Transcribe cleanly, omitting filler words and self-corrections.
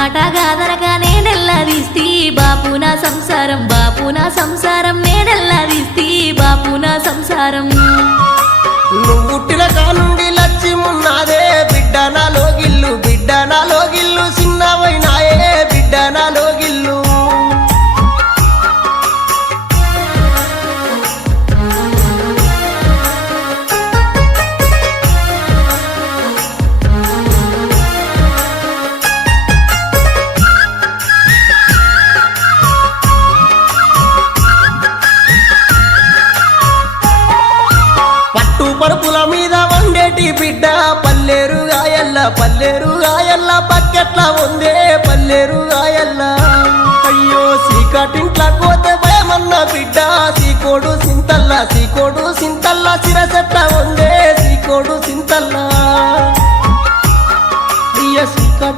మాట గాదరగా నేనెల్లదీస్తి బాపు నా సంసారం, బాపు నా సంసారం, నేనెల్లదీస్తి బాపు నా సంసారం. నువ్వు పుట్టిన కానుండి లచ్చిమున్నాదే బిడ్డ నాలో గిల్లు, బిడ్డ నాలో గిల్లు, చిన్నవైనాయే బిడ్డ నాలో గిల్లు. పరుపుల మీద వండేటి బిడ్డ పల్లేరు గాయల్ల, పల్లేరు గాయల్ల, పక్కెట్ల ఉందే పల్లేరు గాయల్ల. అయ్యో సీకటింట్ల కోతే భయమన్న బిడ్డ సీకోడు సింతల్ల, సీకోడు సింతల్ల, సిరసెట్ల ఉందే